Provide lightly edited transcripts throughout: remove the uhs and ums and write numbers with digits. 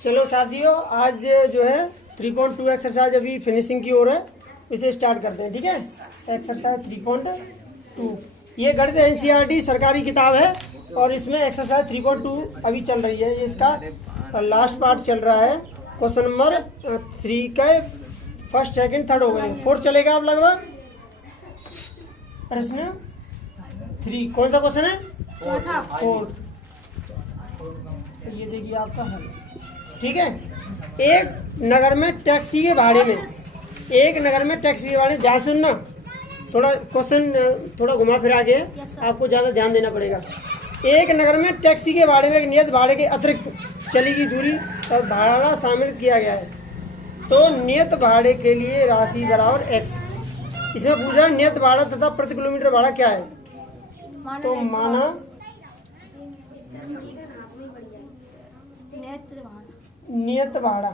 चलो साथियों, आज जो है 3.2 एक्सरसाइज अभी फिनिशिंग की ओर है, इसे स्टार्ट करते हैं। ठीक है, एक्सरसाइज 3.2 ये गणित एनसीईआरटी सरकारी किताब है और इसमें एक्सरसाइज 3.2 अभी चल रही है। ये इसका लास्ट पार्ट चल रहा है। क्वेश्चन नंबर 3 का फर्स्ट सेकंड थर्ड हो गए, 4 चलेगा अब लगभग। प्रश्न 3 कौन सा क्वेश्चन है? फोर्थ। ये देखिए आपका हल। ठीक है, एक नगर में टैक्सी के भाड़े में ध्यान सुनना, थोड़ा क्वेश्चन थोड़ा घुमा फिरा के आपको ज़्यादा ध्यान देना पड़ेगा। एक नगर में टैक्सी के भाड़े में नियत भाड़े के अतिरिक्त चली गई दूरी और भाड़ा शामिल किया गया है, तो नियत भाड़े के लिए राशि बराबर x। इसमें पूछ रहा है नियत भाड़ा तथा प्रति किलोमीटर भाड़ा क्या है। तो माना नियत भाड़ा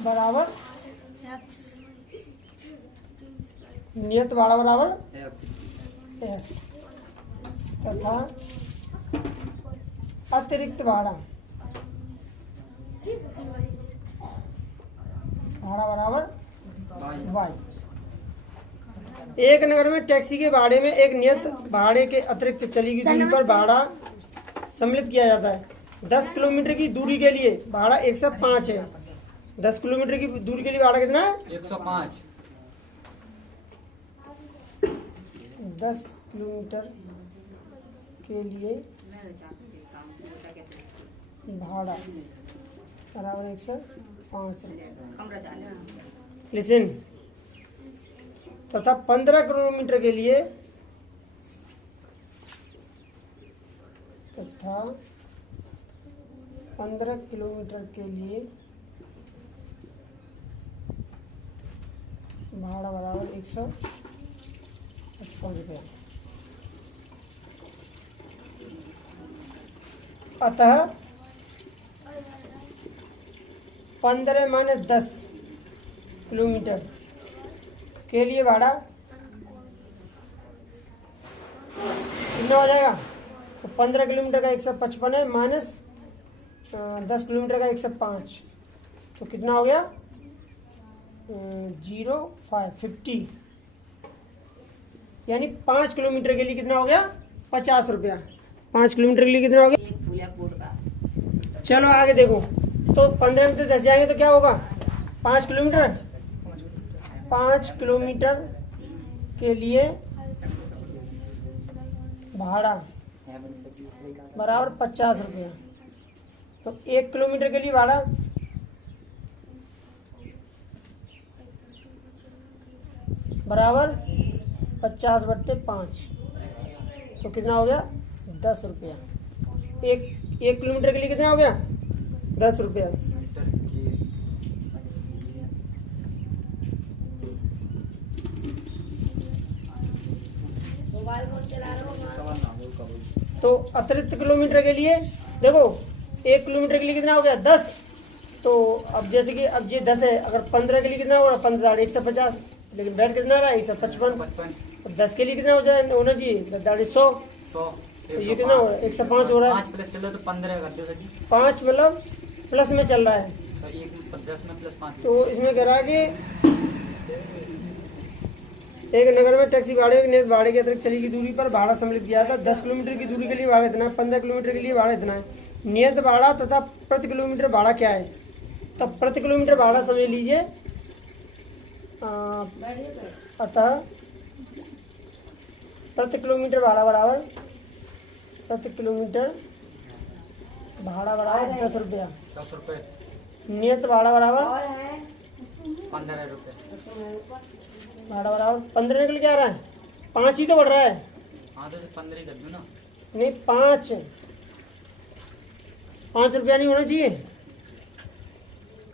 बराबर x तथा अतिरिक्त भाड़ा बराबर y। एक नगर में टैक्सी के भाड़े में एक नियत भाड़े के अतिरिक्त चली गई दूरी पर भाड़ा सम्मिलित किया जाता है। 10 किलोमीटर की दूरी के लिए भाड़ा 105 है। 10 किलोमीटर की दूरी के लिए भाड़ा कितना है? 105। 10 किलोमीटर के लिए भाड़ा बराबर 105 है। लिसन, तथा 15 किलोमीटर के लिए भाड़ा बराबर 155 रुपया। अतः 15 - 10 किलोमीटर के लिए भाड़ा कितना हो जाएगा? तो 15 किलोमीटर का 155 है माइनस 10 किलोमीटर का 105, तो कितना हो गया? 0.50, यानी 5 किलोमीटर के लिए कितना हो गया? 50 रुपया। 5 किलोमीटर के लिए कितना हो गया? चलो आगे देखो, तो 15 में से 10 जाएंगे तो क्या होगा? 5 किलोमीटर के लिए भाड़ा बराबर 50 रुपया। तो 1 किलोमीटर के लिए भाड़ा बराबर 50/5, तो कितना हो गया? 10 रुपया। एक किलोमीटर के लिए कितना हो गया? 10 रुपया। तो अतिरिक्त किलोमीटर के लिए देखो, 1 किलोमीटर के लिए कितना हो गया? 10। तो अब जैसे कि अब ये 10 है, अगर 15 के लिए कितना होगा? 15 150, लेकिन बैठ कितना रहा है? 155। और 10 के लिए कितना हो जाए होना चाहिए? 100। तो ये कितना हो रहा है? 105 हो रहा है। 5 प्लस चलो तो 15 कर दो। 5 मतलब प्लस में चल रहा है, तो 10 में प्लस 5। तो इसमें कह रहा है कि एक नगर में टैक्सी भाड़े नियत भाड़े के अतिरिक्त चली गई दूरी पर भाड़ा सम्मिलित किया था। 10 किलोमीटर की दूरी के लिए भाड़ा इतना है, 15 किलोमीटर के लिए भाड़ा इतना है। नियत भाड़ा तथा प्रति किलोमीटर भाड़ा क्या है? तो प्रति किलोमीटर भाड़ा समझ लीजिए, अतः प्रति किलोमीटर भाड़ा बराबर 10 रुपया। 10 रुपये। नियत भाड़ा बराबर 15 रुपये। भाड़ा बराबर 15 निकल के आ रहा है, 5 ही तो बढ़ रहा है। हाँ तो 15 ही कर दो ना। नहीं, 5 रुपया नहीं होना चाहिए।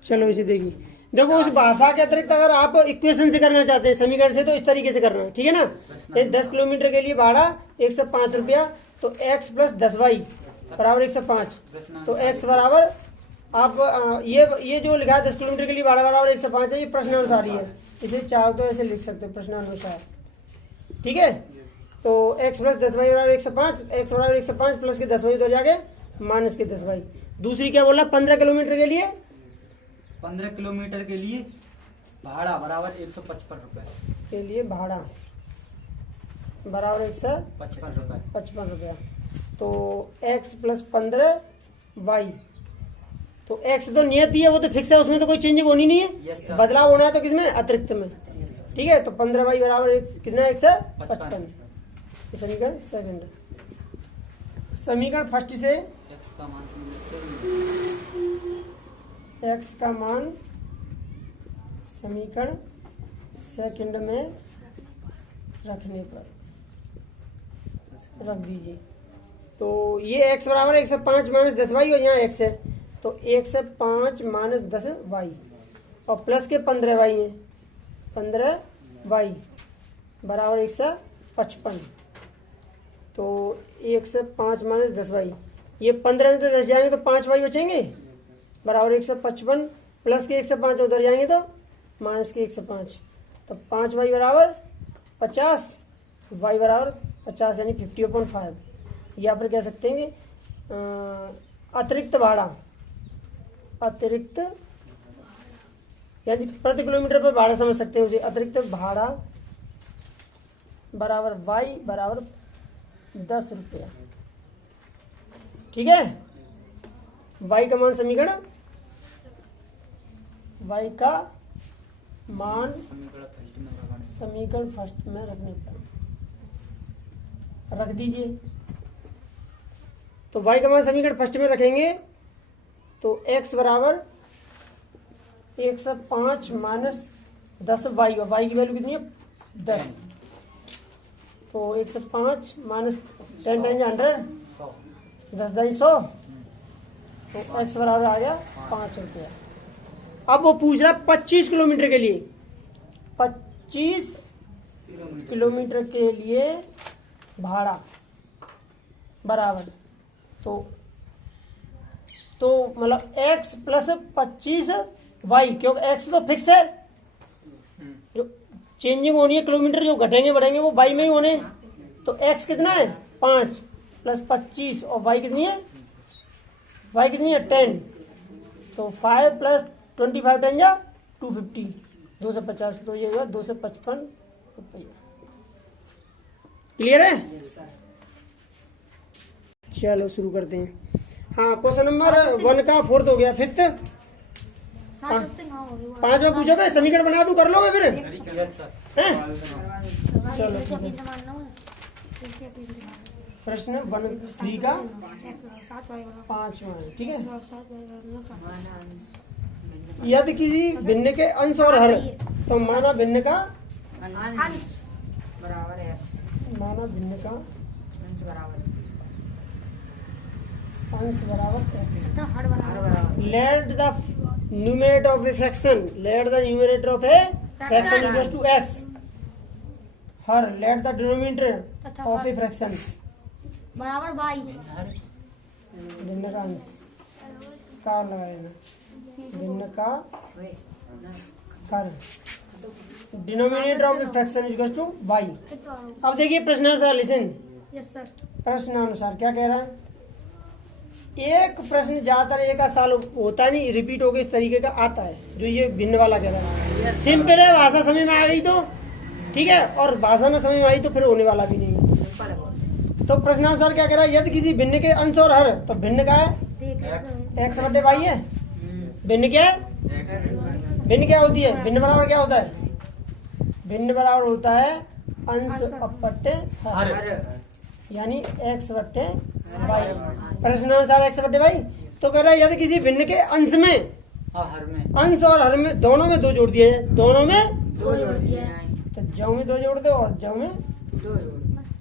चलो इसे देखिए, देखो उस भाषा के अतिरिक्त अगर आप इक्वेशन से करना चाहते हैं, समीकरण से, तो इस तरीके से करना है। ठीक है ना? 10 किलोमीटर के लिए भाड़ा 105 रुपया, तो x + 10y बराबर 105। तो x बराबर आप ये जो लिखा है 10 किलोमीटर के लिए भाड़ा बराबर 105 है, ये प्रश्नानुसार ही है। इसे चाहो तो ऐसे लिख सकते हैं प्रश्नानुसार। ठीक है, तो x + 10y बराबर 105, x बराबर 105 प्लस के 10y उधर जाके माइनस के 10 वाई। दूसरी क्या बोला 15 किलोमीटर के लिए 15 किलोमीटर के लिए भाड़ा बराबर 155 रुपए के लिए भाड़ा बराबर 55 रुपए। 155 रुपया। तो x प्लस 15 वाई। तो x तो नियत ही है, वो तो फिक्स है, उसमें तो कोई चेंजिंग होनी नहीं Yes, है। sir. बदलाव होना है तो किसमें अतिरिक्त में। ठीक है, तो 15 वाई बराबर कितना x है 55। समीकरण सेकंड। समीकरण फर्स्ट से x का मान x का मान समीकरण सेकंड में रखने पर रख दीजिए। तो ये x बराबर 1 से 5 माइनस 10 वाई और यहाँ x है, तो 1 से 5 माइनस 10 वाई और प्लस के 15 वाई है, 15 वाई बराबर 1 से 55। तो 1 से 5 माइनस 10 वाई, ये 15 में तो 10 जाएंगे तो 5 वाई बचेंगे बराबर 155, प्लस के 1 से 5 उधर जाएंगे तो माइनस के 1 से 5, तो 5 वाई बराबर 50, वाई बराबर 50 यानी 50/5। या फिर कह सकते हैं कि अतिरिक्त भाड़ा, अतिरिक्त यानी प्रति किलोमीटर पर भाड़ा समझ सकते हैं उसे। अतिरिक्त भाड़ा बराबर वाई बराबर 10 रुपया। ठीक है, वाई का मान समीकरण, वाई का मान समीकरण फर्स्ट में रखने पर रख दीजिए। तो y का मान समीकरण फर्स्ट में रखेंगे तो x बराबर 1 से 5 माइनस 10 वाई, और वाई की वैल्यू कितनी है 10। तो 1 से 5 माइनस 10 टाइम्स 100, 10 दाई 100, तो x बराबर आ गया 5 रुपया। अब वो पूछ रहा है 25 किलोमीटर के लिए, 25 किलोमीटर के लिए भाड़ा बराबर, तो मतलब x प्लस 25 वाई, क्योंकि x तो फिक्स है, जो चेंजिंग होनी है किलोमीटर जो घटेंगे बढ़ेंगे वो वाई में ही होने। तो x कितना है 5 प्लस 25 और वाई कितनी है, वाई कितनी है 10, तो 5 प्लस 25 10 जा 250, 250, तो ये हुआ 255 रुपया। क्लियर है? चलो शुरू करते हैं। हाँ, क्वेश्चन नंबर 1 का 4th हो गया, 5th 5 में पूछोगे समीकरण बना दूं, कर लोगे फिर यस सर। हैं? चलो ठीक है। प्रश्न 1-3 का 5वां, ठीक है। यदि किसी भिन्न के अंश और हर, तो माना भिन्न का अंश बराबर है, माना भिन्न का अंश बराबर अंश बराबर x। हर बराबर Let the numerator of a fraction, let the numerator of a fraction equals to x. Her, let the denominator of a fraction, बराबर वाई भिन्न का अंश का लगाएगा, भिन्न का हर, denominator of a fraction equals to y। अब देखिए प्रश्नानुसार, लिसन। Yes sir. प्रश्नानुसार क्या कह रहा है, एक प्रश्न ज्यादातर एक साल होता नहीं, रिपीट होकर इस तरीके का आता है, जो ये भिन्न वाला कह रहा है। सिंपल है, भाषा समझ में आ गई तो ठीक है, और भाषा न समझ में आई तो फिर होने वाला भी नहीं है। तो प्रश्नानुसार क्या कह रहा है, यदि किसी भिन्न के अंश और हर, तो भिन्न का है x बटे वाई है, भिन्न क्या है, भिन्न क्या होती है, भिन्न बराबर क्या होता है, भिन्न बराबर होता है अंश अपट्टे हर, यानी x बटे वाई। प्रश्नानुसार x बटे वाई। तो कह रहा है यदि किसी भिन्न के अंश में, हर में, अंश और हर में दोनों में 2 जोड़ दिए जाए, दोनों में 2 जोड़ दिया, तो जौ में 2 जोड़ दो और जौ में 2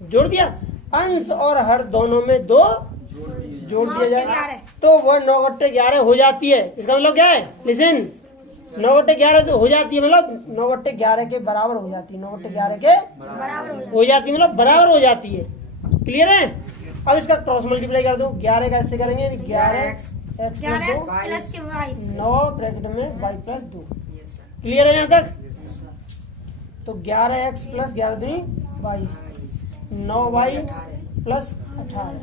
जोड़ दिया, अंश और हर दोनों में 2 जोड़ दिया जाए तो वह 9/11 हो जाती है। इसका मतलब क्या है, लिसन, 9/11 तो हो जाती है, मतलब 9/11 के बराबर हो जाती है, 9/11 के बराबर हो जाती है, मतलब बराबर हो जाती है। क्लियर है? अब इसका क्रॉस मल्टीप्लाई कर दो, 11 का ऐसे करेंगे 11x प्लस के वाई 9 ब्रैकेट में y प्लस 2। क्लियर है यहाँ तक? तो 11x प्लस 11 दूनी 22, 9y प्लस 18,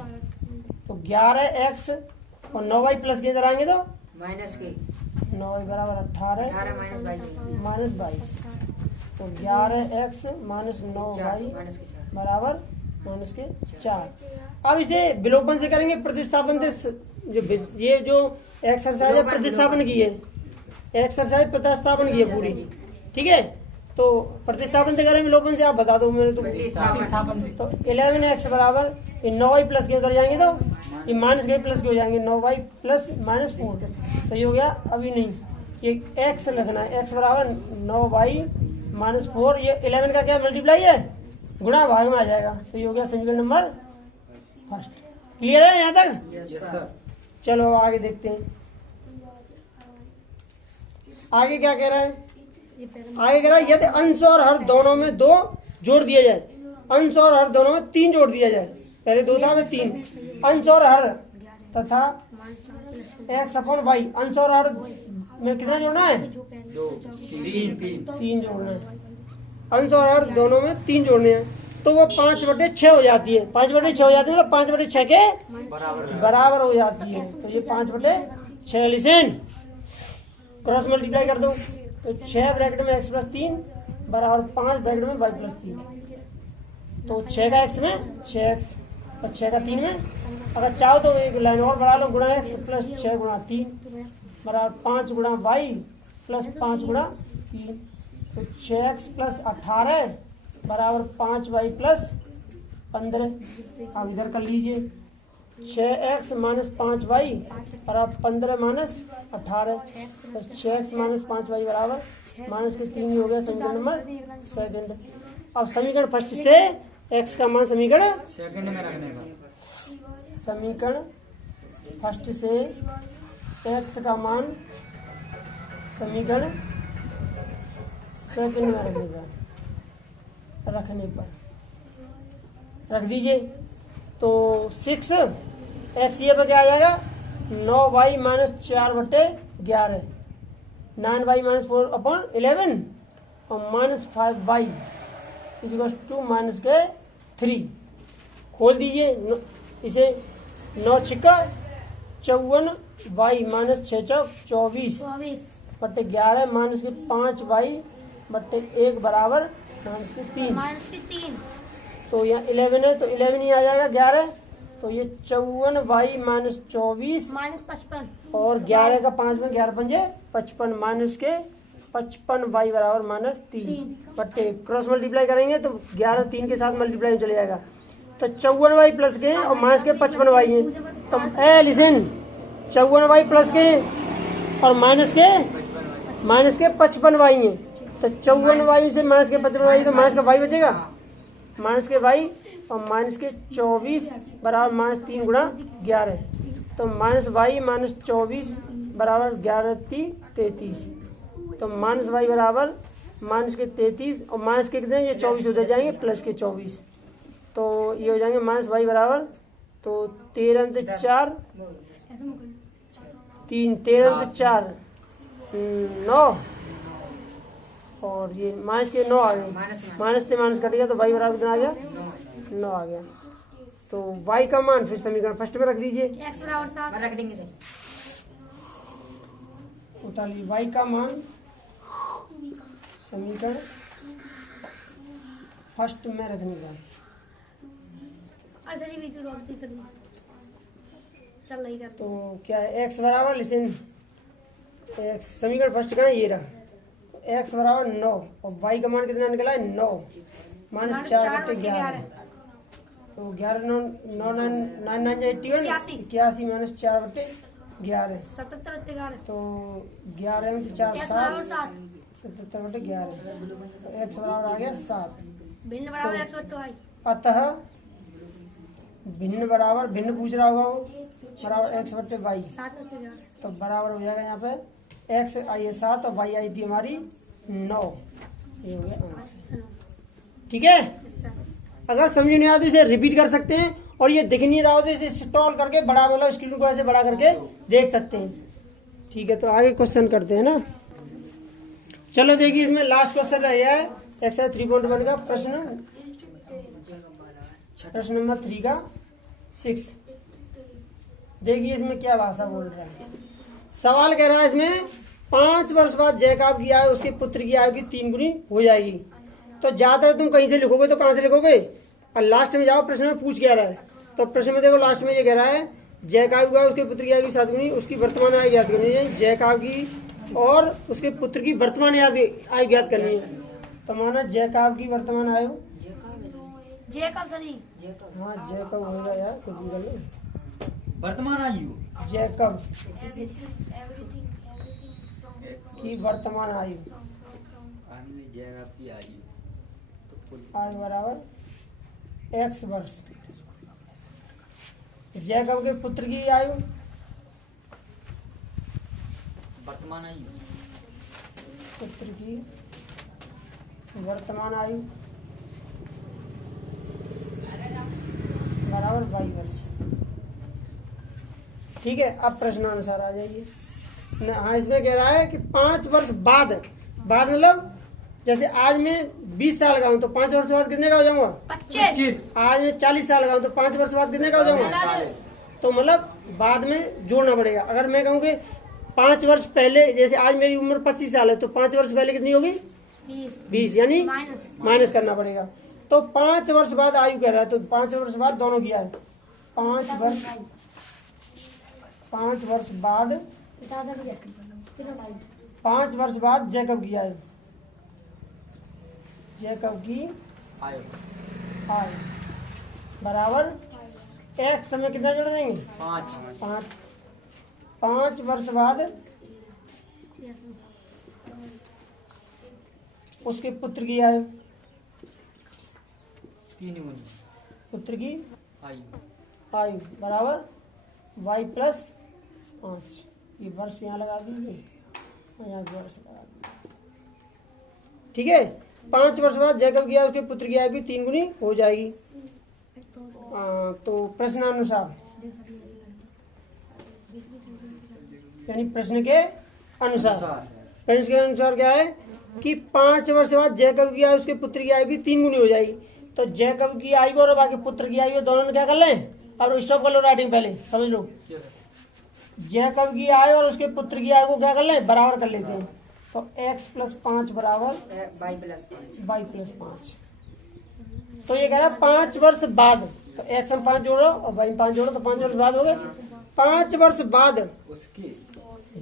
तो 11x और 9y प्लस के इधर आएंगे तो माइनस के 9y बराबर 18 18 माइनस 22 माइनस 22। तो 11x माइनस 9y माइनस के 4 बराबर माइनस के 4। अब इसे विलोपन से करेंगे, प्रतिस्थापन से ये जो एक्सरसाइज है प्रतिस्थापन की है, एक्सरसाइज प्रतिस्थापन की है पूरी, ठीक है। तो प्रतिस्थापन से करें विलोपन से, आप बता दो मेरे तो। प्रतिस्थापन से तो 11x बराबर 9y प्लस के उधर जाएंगे तो ये माइनस के प्लस के हो जाएंगे, 9y प्लस माइनस 4। सही हो गया। अभी नहीं, ये x लिखना है, x बराबर 9y माइनस 4। ये 11 का क्या मल्टीप्लाई है, गुणा भाग में आ जाएगा। तो ये हो गया समीकरण नंबर फर्स्ट। क्लियर है यहाँ तक? Yes sir. चलो आगे देखते हैं, आगे क्या कह रहा है। आगे कह रहा है यदि अंश और हर दोनों में 2 जोड़ दिया जाए, अंश और हर दोनों में 3 जोड़ दिया जाए, पहले 2 था अब 3। अंश और हर तथा x अपन y, अंश और हर में कितना जोड़ना है, 2 3 3 जोड़ना है। अंश और हर दोनों में 3 जोड़ने हैं, तो वो 5/6 हो जाती है। 5/6 हो जाती है, मतलब 5/6 के बराबर हो जाती है। तो ये 5/6 लिसन क्रॉस मल्टीप्लाई कर दो, तो 6 ब्रैकेट में x प्लस 3 बराबर 5 ब्रैकेट में y प्लस 3। तो 6 का x में 6x और 6 का 3 में, अगर चाहो तो एक लाइन और बढ़ा लो, गुणा x प्लस 6 गुणा 3 बराबर 5 गुणा y प्लस 5 गुणा 3। तो 6x प्लस 18 बराबर 5y प्लस 15। अब इधर कर लीजिए, 6x माइनस 5y बराबर 15 माइनस 18, तो 6x माइनस 5y बराबर माइनस के 3 ही हो गया समीकरण नंबर सेकंड। अब समीकरण फर्स्ट से x का मान समीकरण सेकंड में रखने का, समीकरण फर्स्ट से x का मान समीकरण सेकंड में रखने का, रखने पर रख दीजिए। तो 6x ये पर क्या आ जाएगा, 9y माइनस 4/11, 9y माइनस 4/11 और minus 5y equals to minus के 3। खोल दीजिए इसे, 9 छिक्का 54, y माइनस 6 चौक 24/11 माइनस के 5y बट्टे 1 बराबर माइनस के 3। माइनस के 3 तो यहाँ 11 है तो 11 ही आ जाएगा 11। तो ये 54y माइनस 24 माइनस 55 और 11 का 5 में 11 पंजे 55 माइनस के 55y बराबर माइनस 3 बट्टे क्रॉस मल्टीप्लाई करेंगे तो 11 3 के साथ मल्टीप्लाई चले जाएगा। तो 54y प्लस के और माइनस के 55y है। तो लिसन 54y प्लस के और माइनस के 55y है। तो 54y से माइनस के 55y, तो माइनस का y बचेगा, माइनस के y और माइनस के 24 बराबर माइनस 3 गुणा 11। तो माइनस y माइनस 24 बराबर 11 33। तो माइनस y बराबर माइनस के 33 और माइनस के कितने, ये 24 उधर जाएंगे प्लस के 24। तो ये हो जाएंगे माइनस y बराबर, तो 13 से 4 3 13 से 4 9 और ये माइनस के 9 आ गए, माइनस से माइनस कट गया तो y बराबर कितना आ गया, 9 आ गया। तो y का मान फिर समीकरण फर्स्ट में रख दीजिए, x बराबर 7 रख देंगे सर। उतारिए y का मान समीकरण फर्स्ट में रखने का। अच्छा जी वीडियो रोक दी चल रही कर। तो क्या है x बराबर, लिसन x समीकरण फर्स्ट का है ये रहा, x बराबर 9 और y का मान कितना निकला है 9 माइनस 4/11। तो 11 9 9 9 9 81 81 माइनस 4/11 77 तो 11 में 4 x बराबर 7 7 77/11 तो x बराबर आ गया 7। भिन्न बराबर x बट्टे y अतः भिन्न बराबर, भिन्न पूछ रहा होगा वो, बराबर x बट्टे y, 7/11 तो बराबर हो जाएगा यहाँ पे x आई है 7 और y आई थी हमारी 9। ये हो गया आंसर, ठीक है। अगर समझ नहीं आया तो इसे रिपीट कर सकते हैं, और ये दिख नहीं रहा हो तो इसे स्क्रॉल करके बड़ा वाला स्क्रीन को ऐसे बड़ा करके देख सकते हैं, ठीक है। तो आगे क्वेश्चन करते हैं ना, चलो देखिए इसमें लास्ट क्वेश्चन रह गया है एक्सरसाइज 3.1 का प्रश्न नंबर 3 का 6। देखिए इसमें क्या भाषा बोल रहा है। सवाल कह रहा है इसमें 5 वर्ष बाद जैकब की आयु उसके पुत्र की आयु की 3 गुनी हो जाएगी। तो ज्यादातर तुम कहीं से लिखोगे तो कहाँ से लिखोगे, और लास्ट में जाओ प्रश्न में पूछ क्या रहा है। तो प्रश्न में देखो लास्ट में ये कह रहा है जैकब की आयु उसके पुत्र की आयु की 7 गुनी, उसकी वर्तमान आयु ज्ञात करनी है। जैकब की और उसके पुत्र की वर्तमान आयु ज्ञात करनी है। तो माना जैकब की वर्तमान आयु, जेकब सनी हाँ जैकब होगा यार, कुछ भी कर लो। वर्तमान आयु जैकब की वर्तमान आयु जैकब की आयु तो आयु बराबर x वर्ष। जैकब के पुत्र की आयु वर्तमान आयु, पुत्र की वर्तमान आयु बराबर 22 वर्ष। ठीक है, अब प्रश्नानुसार आ जाइए। हाँ, इसमें कह रहा है कि 5 वर्ष बाद मतलब जैसे आज मैं 20 साल का हूँ तो 5 वर्ष बाद कितने का हो जाऊंगा, 25 आज मैं 40 साल का हूँ तो 5 वर्ष बाद कितने का हो जाऊंगा। तो मतलब बाद में जोड़ना पड़ेगा। अगर मैं कहूँ कि 5 वर्ष पहले, जैसे आज मेरी उम्र 25 साल है तो 5 वर्ष पहले कितनी होगी 20, यानी माइनस करना पड़ेगा। तो 5 वर्ष बाद आयु कह रहा है, तो 5 वर्ष बाद दोनों की आयु 5 वर्ष बाद 5 वर्ष बाद जैकब की आयु, जैकब की आयु आयु बराबर एक समय कितना जोड़ देंगे 5 5 वर्ष बाद उसके पुत्र की आयु, 3 गुनी पुत्र की आयु आयु बराबर y प्लस 5। ये वर्ष यहाँ लगा दीजिए और यहाँ भी वर्ष लगा दीजिए। ठीक है, 5 वर्ष बाद जैकब की आयु उसके पुत्र की आयु की 3 गुनी हो जाएगी। तो प्रश्नानुसार यानी प्रश्न के अनुसार, प्रश्न के अनुसार क्या है कि 5 वर्ष बाद जैकब की आयु उसके पुत्र की आयु की 3 गुनी हो जाएगी। तो जैकब की आयु और बाकी पुत्र की आयु दोनों में क्या कर लें, और स्टॉप कर लो राइटिंग, पहले समझ लो। जैकब की आयु और उसके पुत्र की आयु को क्या कर लें, बराबर कर लेते हैं। तो x प्लस 5 बराबर y प्लस 5। तो ये कह रहा है 5 वर्ष बाद, तो x में 5 जोड़ो और y में 5 जोड़ो तो 5 वर्ष बाद हो गए। 5 वर्ष बाद उसकी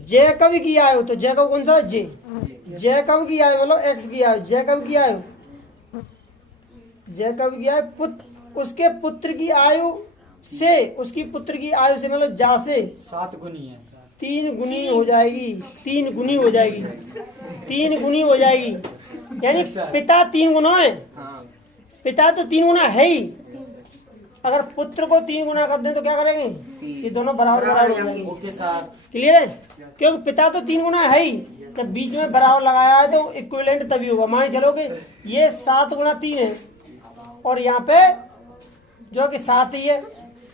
जैकब की आयु, तो जैकब कौन सा जे, जैकब की आयु मतलब x की आयु, जैकब की आयु उसके पुत्र की आयु से, उसकी पुत्र की आयु से मतलब जा से 7 गुनी है, 3 गुनी हो जाएगी, 3 गुनी हो जाएगी, 3 गुनी हो जाएगी। यानी पिता 3 गुना है, पिता तो 3 गुना है ही। अगर पुत्र को 3 गुना कर दें तो क्या करेंगे, ये दोनों बराबर बराबर हो जाएंगे। ओके सर, क्लियर है, क्योंकि पिता तो 3 गुना है ही, जब बीच में बराबर लगाया है तो इक्विवेलेंट तभी होगा। मान चलो कि ये 7 गुना 3 है और यहाँ पे जो कि 7 ही है,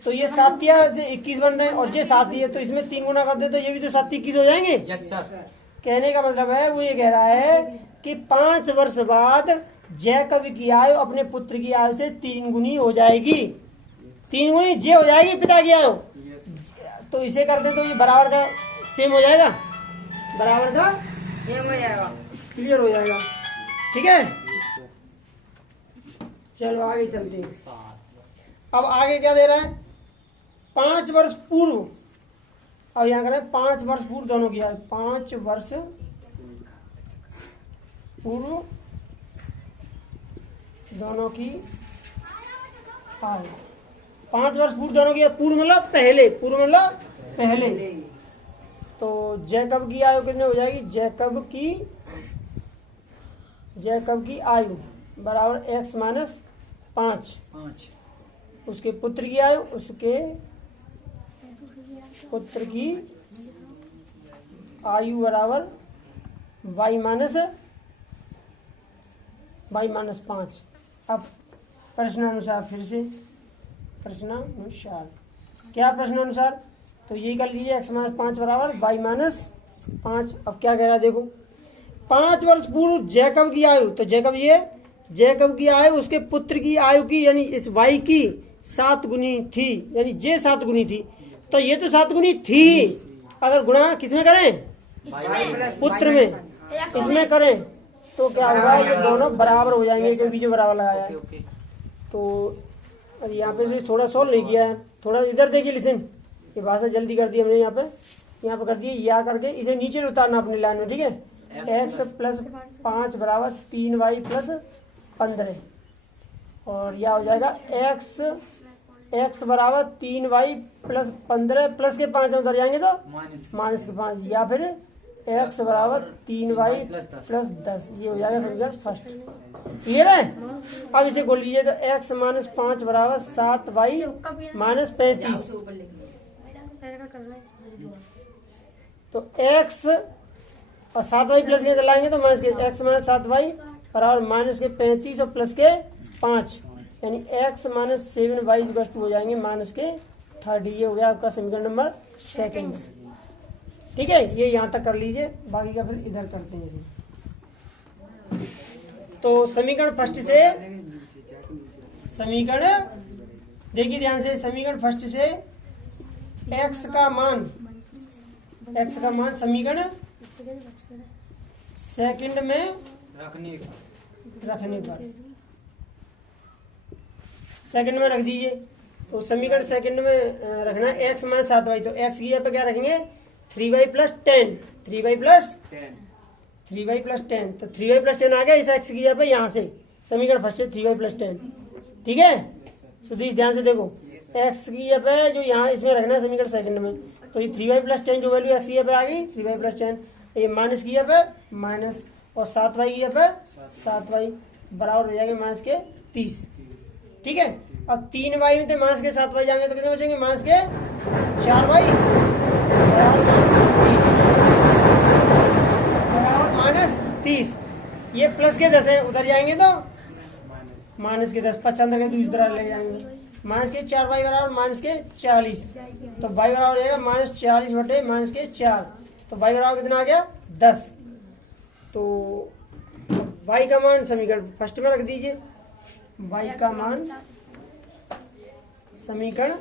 तो ये 7 से 21 बन रहे हैं और ये 7 ही है, तो इसमें 3 गुना कर दे तो ये भी तो 7 21 हो जाएंगे। Yes sir. कहने का मतलब है वो ये कह रहा है कि 5 वर्ष बाद जैकब की आयु अपने पुत्र की आयु से 3 गुनी हो जाएगी, 3 गुनी जे हो जाएगी पिता की आयु। तो इसे कर दे तो ये बराबर का सेम हो जाएगा, बराबर का सेम हो जाएगा, क्लियर हो जाएगा। ठीक है, चलो आगे चलते हैं। अब आगे क्या दे रहा है, 5 वर्ष पूर्व, अब यहाँ करें 5 वर्ष पूर्व दोनों की आयु, 5 वर्ष पूर्व दोनों की आयु, 5 वर्ष पूर्व दोनों की आयु, पूर्व मतलब पहले, पूर्व मतलब पहले। तो जैकब की आयु कितने हो जाएगी, जैकब की आयु बराबर x माइनस 5, उसके पुत्र की आयु, उसके पुत्र की आयु बराबर y माइनस 5। अब प्रश्नानुसार, फिर से प्रश्नानुसार, क्या प्रश्नानुसार, तो यही कर लीजिए x माइनस 5 बराबर y माइनस 5। अब क्या कह रहा है देखो, 5 वर्ष पूर्व जैकब की आयु, तो जैकब की आयु उसके पुत्र की आयु की यानी इस y की 7 गुनी थी, यानी जे 7 गुनी थी। तो ये तो 7 गुनी थी, अगर गुणा किसमें करें, इसमें पुत्र में, एक्स इसमें करें तो क्या होगा, ये दोनों बराबर हो जाएंगे क्योंकि जो बराबर लगाया है। ओके तो अब यहाँ पे से थोड़ा सॉल्व नहीं किया है, थोड़ा इधर देखिए, लिसन, ये भाषा जल्दी कर दी हमने, यहाँ पे कर दिए, या करके इसे नीचे उतारना अपनी लाइन में, ठीक है। x प्लस 5 बराबर 3y प्लस 15, और यह हो जाएगा x बराबर 3y प्लस 15 प्लस के 5 उधर जाएंगे तो माइनस के 5, या फिर x बराबर 3y प्लस 10, ये हो जाएगा समीकरण फर्स्ट। क्लियर है? अब इसे बोल लीजिए तो x माइनस 5 बराबर 7y माइनस 35, करना है। तो x और 7y प्लस के लाएंगे तो माइनस के x माइनस 7y बराबर माइनस के 35 और प्लस के 5, यानी x माइनस 7y हो जाएंगे माइनस के 30। ये हो गया आपका समीकरण नंबर सेकंड। ठीक है, ये यहाँ तक कर लीजिए, बाकी का फिर इधर करते हैं। तो समीकरण फर्स्ट से, समीकरण देखिए ध्यान से, समीकरण फर्स्ट से x का मान समीकरण सेकंड में रखने पर सेकंड में रख दीजिए। तो समीकरण सेकंड में रखना है x माइनस 7y, तो x की जगह पे क्या रखेंगे 3y प्लस 10, 3y प्लस 10, तो 3y प्लस 10 आ गया इस x की जगह पे, यहाँ से समीकरण फर्स्ट से 3y प्लस 10। ठीक है, सुधीर ध्यान से देखो, x की जगह पे जो यहाँ इसमें रखना है समीकरण सेकंड में, तो ये 3y प्लस 10 जो वैल्यू x की जगह पे आ गई 3y प्लस 10, ये माइनस की जगह पे माइनस, और 7y की जगह पे 7y बराबर हो जाएंगे माइनस के 30। ठीक है, अब 3y में तो माइनस के 7y जाएंगे तो कितने बचेंगे, माइनस के 4y बराबर माइनस 30। ये प्लस के 10 है, उधर जाएंगे तो माइनस के 10, 55 के दूसरी तरह ले जाएंगे, माइनस के 4y बराबर माइनस के 40, तो y बराबर हो जाएगा माइनस 40 बटे माइनस के 4, तो y बराबर कितना आ गया 10। तो y का मान समीकरण फर्स्ट में रख दीजिए, y का मान समीकरण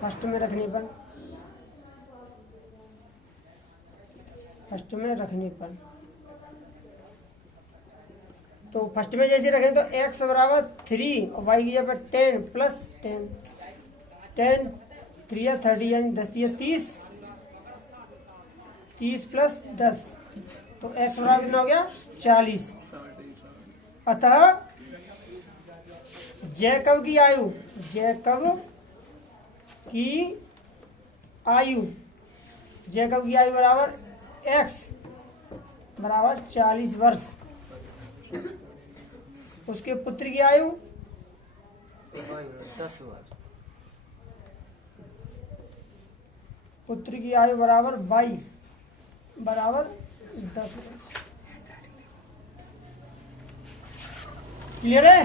फर्स्ट में रखने पर, तो फर्स्ट में जैसे रखें तो x बराबर 3 और y की जगह पर 10 प्लस 10, 10 3 या 30 यानी 10 या 30, 30 प्लस 10, तो x बराबर कितना हो गया 40। अतः जैकब की आयु बराबर x बराबर 40 वर्ष, उसके पुत्र की आयु 10 वर्ष, पुत्र की आयु बराबर 22 बराबर 10 वर्ष। क्लियर है?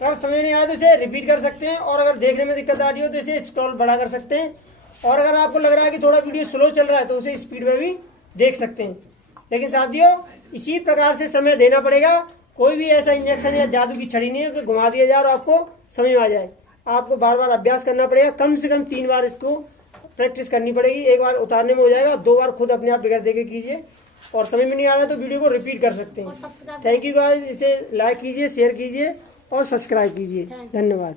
अगर समझ नहीं आया तो इसे रिपीट कर सकते हैं, और अगर देखने में दिक्कत आ रही हो तो इसे स्क्रॉल बढ़ा कर सकते हैं, और अगर आपको लग रहा है कि थोड़ा वीडियो स्लो चल रहा है तो उसे स्पीड में भी देख सकते हैं। लेकिन साथियों, इसी प्रकार से समय देना पड़ेगा, कोई भी ऐसा इंजेक्शन या जादू की छड़ी नहीं है कि घुमा दिया जाए और आपको समझ में आ जाए। आपको बार बार अभ्यास करना पड़ेगा, कम से कम 3 बार इसको प्रैक्टिस करनी पड़ेगी। एक बार उतारने में हो जाएगा, 2 बार खुद अपने आप बिगड़ देके कीजिए, और समझ में नहीं आ रहा तो वीडियो को रिपीट कर सकते हैं। थैंक यू गाइस, इसे लाइक कीजिए, शेयर कीजिए और सब्सक्राइब कीजिए। धन्यवाद।